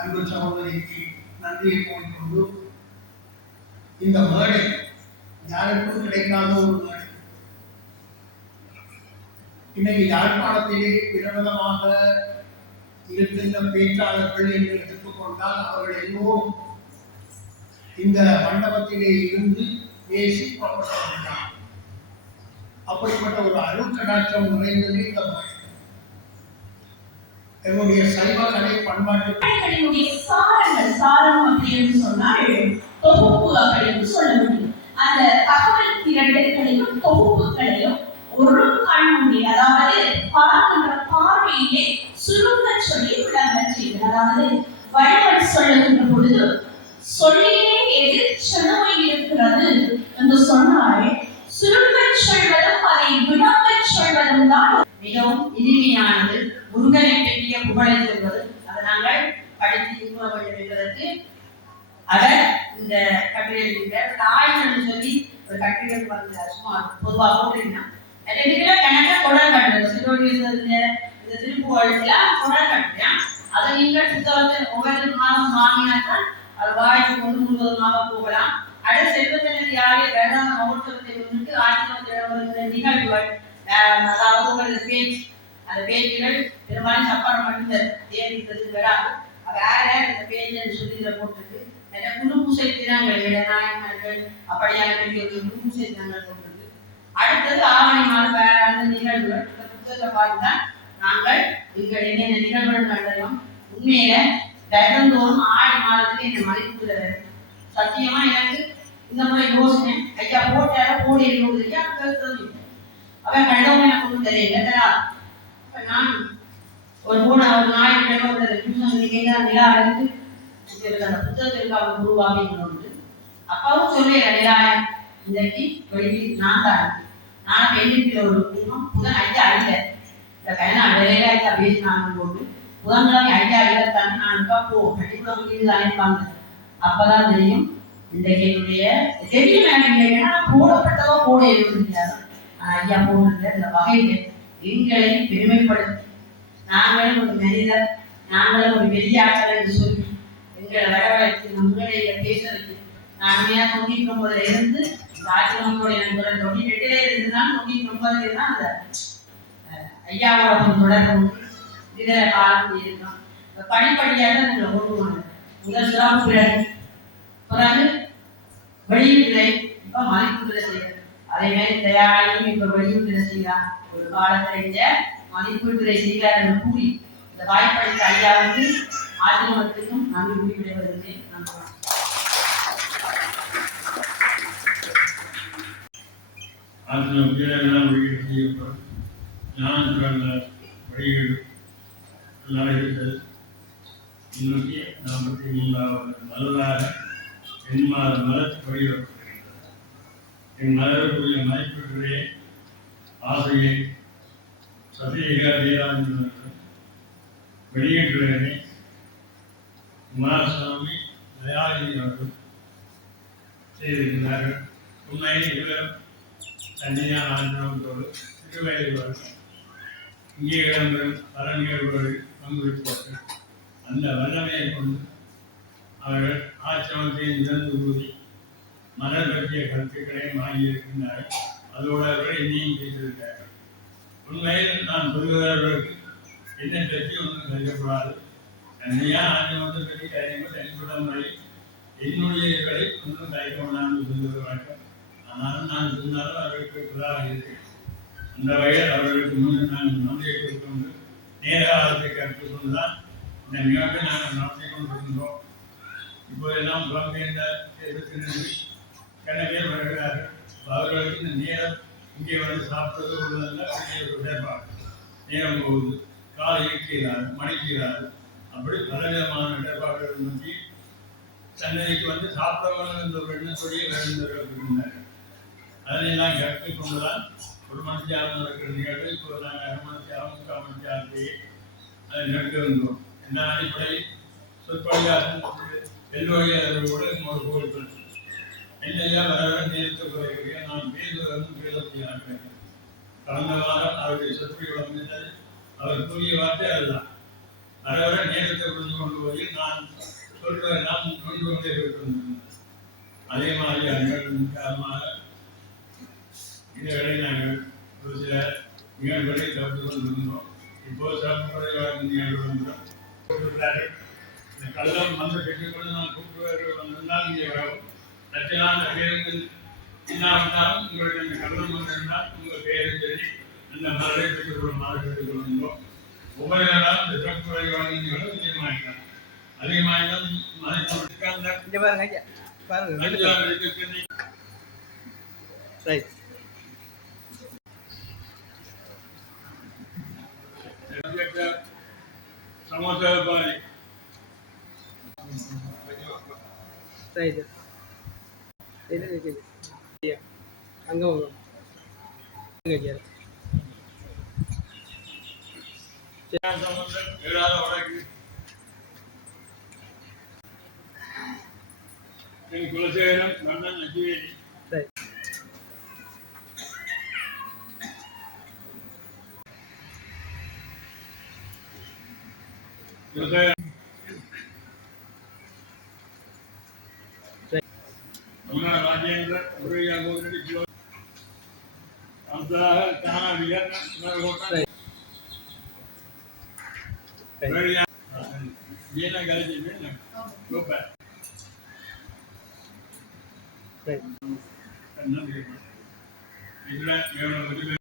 அன்பு சகோதரிக்கு நன்றியை கூறிக்கொண்டு, இந்த மேடை யாருக்கும் கிடைக்காத ஒரு மேடை. இன்னைக்கு யாழ்ப்பாணத்திலே விதவிதமாக இருக்கின்ற பேச்சாளர்கள் என்று எடுத்துக்கொண்டால் அவர்கள் எல்லோரும் இந்த மண்டபத்திலே இருந்து பேசி புறப்பட்டார். அப்படிப்பட்ட ஒரு அருட்கடாட்சம் நிறைந்தது இந்த மேடை. என்னுடைய சைவ கலை பண்பாட்டு சாரம் அப்படின்னு சொன்னால் தொகுப்பு அப்படின்னு சொல்ல முடியும். அந்த தகவல் திரட்டல்களையும் தொகுப்புகளையும் ஒரு கண்முடி, அதாவது பார்க்கின்ற பார்வையிலே சுருங்க சொல்லி விளங்க செய்வது. அதாவது வழிபாடு சொல்லுகின்ற பொழுது சொல்லியே எது செலவை இருக்கிறது என்று சொன்னால் சுருங்க சொல்வதும் அதை விளங்க சொல்வதும் தான் மிகவும் இனிமையானது. முருகனை பற்றிய புகழை சொல்வது, அதை நாங்கள் படித்து கூற வேண்டும் என்பதற்கு அவர் இந்த கட்டுரையில் தாய்ன்னு சொல்லி ஒரு கட்டுரைகள் வந்து சும்மா பொதுவாக போட்டிருந்தா கணக்க தொடர் கட்டுறது சிறுவர்கள் இந்த திருப்புகழ்லாம் தொடர் கட்டுறேன். அதை நீங்கள் புத்தகத்தை ஒவ்வொரு மாதம் வாங்கினால்தான் அது வாய்ப்பு கொண்டு முழுவதுமாக போகலாம். அடுத்த செல்வத்தினர் யாரே வேண்டாம் மகோத்சவத்தை முன்னிட்டு 1970 நிகழ்வுகள், அதாவது உங்களது பேச்சு, அந்த பேச்சுகள் பெரும்பாலும் சப்பாடு மட்டும் தேர்ந்தது வராது. வேற இந்த பேச்சு சொல்லி இதில் போட்டிருக்கு. நிறைய குழு பூசை தினங்கள், இடநாயகர்கள் அப்படியான குழு பூசை தினங்கள் போட்டிருக்கு. அடுத்தது ஆவணி மாதம் வேற அந்த நிகழ்வுகள். இந்த புத்தகத்தை பார்த்துதான் நாங்கள் எங்கள் என்னென்ன நிகழ்வுகள் நடந்தோம். உண்மையில தயந்தோறும் ஆடி மாதத்துக்கு என்னை மதிப்புல சத்தியமா எனக்கு இந்த முறை யோசனை ஐயா போட்டார போடி எழுதுறியா அவன் கண்டவங்க எனக்கு ஒன்றும் தெரியல. நான் ஒரு ஞாயிற்றுக்கிழமை நிலா எடுத்து அந்த புத்தகத்திற்கு அவர் உருவாக உண்டு. அப்பாவும் சொல்லிடுற நிலாயம் இன்றைக்கு வெளியில் நான் தான் நான் பெண்ணில் ஒரு குடும்பம் புதன் ஐயா அல்ல இந்த கல்யாணம் அடையில ஐயா பேசினாங்க போட்டு புதன்கிழமை ஐயா இல்லத்தானே நான் போ கட்டிக்குள்ள வந்தேன். அப்பதான் தெரியும் இன்றைக்கு என்னுடைய தெரியும் எனக்கு போடப்பட்டதோ போட எழுதிருக்கிறார். ஐயா போடுற இந்த வகையில எங்களை பெருமைப்படுத்தி நாங்களும் ஒரு மனிதர், நாங்களும் ஒரு வெளியாற்றல் என்று சொல்லி எங்களை வரவழைத்து முன்னிலையில பேசுறதுக்கு நான் 99 இருந்து ராஜ்யங்களுடைய நண்பர்கள் 98 இருந்தால் 99 தான் அந்த ஐயாவோட தொடர்பு இதர காலம் இருக்கும். படிப்படியாக உங்களை ஓடுவாங்க. முதல் சிறப்பு பிறகு வெளியீட்டுரை, இப்ப மதிப்பீடு செய்யறது. அதே மாதிரி தயாரியும் இப்ப வெளியீட்டுரை செய்யலாம். ஒரு காலத்துல இந்த மதிப்பீட்டுரை செய்கிறார் என்று கூறி இந்த வாய்ப்பளித்த ஐயாவுக்கு ஆசிரமத்துக்கும் நன்றி கூறி விடைவதற்கு நம்புகிறேன். ஆசிரம வீரர்களால் வெளியீடு செய்யப்படும் ஞான வெளியீடு நடைபெற்றது. 243வது மலராக என் மாத மலர் வெளியிடப்பட்டிருக்கிறது. என் மலருக்குரிய மதிப்பீட்டுடைய ஆசையை சத்தியகா தேராஜன் வெளியீட்டுரையை குமாரசாமி தயாநிதி அவர்கள் செய்திருக்கிறார்கள். உண்மையில் இவர் தனியார் ஆசிரமத்தோடு திருவயது இங்கே இடம்பெறும் பல நிகழ்வுகளில் பங்கெடுப்பார்கள். அந்த வல்லமையை கொண்டு அவர்கள் ஆசிரமத்தையும் திறந்து கூறி மலர் பற்றிய கருத்துக்களையும் வாங்கியிருக்கின்றார்கள். அதோடு அவர்கள் என்னையும் பேசியிருக்கிறார்கள். உண்மையில் நான் சொல்லுகிறவர்களுக்கு என்ன பற்றி ஒன்றும் கருதக்கூடாது. என்னையா ஆசிரமத்தை பற்றி கருதும் தனிப்பட்ட முறையில் என்னுடைய இதுகளை ஒன்றும் கருக்க வேண்டாம் சொல்லுவது வழக்கம். ஆனாலும் நான் சொன்னாலும் அவர்களுக்கு புதாக இருக்கிறேன். அந்த வகையில் அவர்களுக்கு முன் நாங்கள் நன்றியை கொண்டு நேரத்தை கற்றுக்கொண்டுதான் இந்த நிகழ்வை நாங்கள் நடத்தி கொண்டிருக்கின்றோம். இப்போதெல்லாம் புலம்பெயர்ந்த தேசத்தினர்கள் கணக்கில் வருகிறார்கள். அவர்களுக்கு இந்த நேரம் இங்கே வந்து சாப்பிடுவது உள்ளதல்ல, இடர்பாடு நேரம் போகுது, காலை இழுக்கிறார், மணிக்கிறார், அப்படி பலவிதமான இடர்பாடுகள் பற்றி சன்னதிக்கு வந்து சாப்பிடவர்கள் என்ற ஒரு எண்ணத்தோடைய வருகின்றவர்கள் இருக்கின்றார்கள். அதனையெல்லாம் கற்றுக்கொண்டுதான் ஒரு மணித்தியாலம் நடக்கிற நிகழ்வு இப்போ நாங்கள் அரை மணித்தியாலம் 3/4 மணித்தியாலத்தையே அதை நடத்துகின்றோம். என்ன அடிப்படையில் சொற்பொழியாசன் எல்லோரையோடு ஒரு கோரிக்கை என்னையா வர நேரத்தை குறைக்கிறேன். நான் பேசுவதும் பேச முடியாது. கடந்த வாரம் அவருடைய சொற்பொழி வழங்கினது அவர் கூறிய வார்த்தை அதுதான். வர நேரத்தை புரிந்து கொண்டு போய் நான் நான் சொல்றதெல்லாம் கொண்டு கொண்டே இருக்கின்றன. அதே மாதிரி அவர்கள் முக்கியமாக இதுவரை நாங்கள் ஒரு சில நிகழ்வுகளை தவிர்த்து கொண்டிருந்தோம். இப்போது சிறப்பு குறைவாக நிகழ்வுகிறோம். இந்த கள்ளம் வந்து பெற்றுக்கொண்டு நான் கூப்பிட்டு வந்திருந்தால் இங்கே வரும் லட்சலான பேருந்தில் இல்லாவிட்டாலும் உங்களுக்கு அந்த கள்ளம் வந்திருந்தால் உங்கள் பேரும் சரி அந்த மரபை பெற்றுக்கொள்ளுமாறு கேட்டுக்கொள்கின்றோம். ஒவ்வொரு நாளும் இந்த சிறப்பு குறைவாக நிகழ்வு நிச்சயமாகிட்டார். அதிகமாக மதிப்பு இங்க பாருங்க ஐயா பாருங்க ரைட் சமோசா பாய் ரைட் இது ஐயா அங்க வாங்க ஐயா சமோசா ஏழாவது வடக்கு குலசேகரம் கண்ணன் அஜிவேலி ரைட் राजेंद्र ரைட் Right.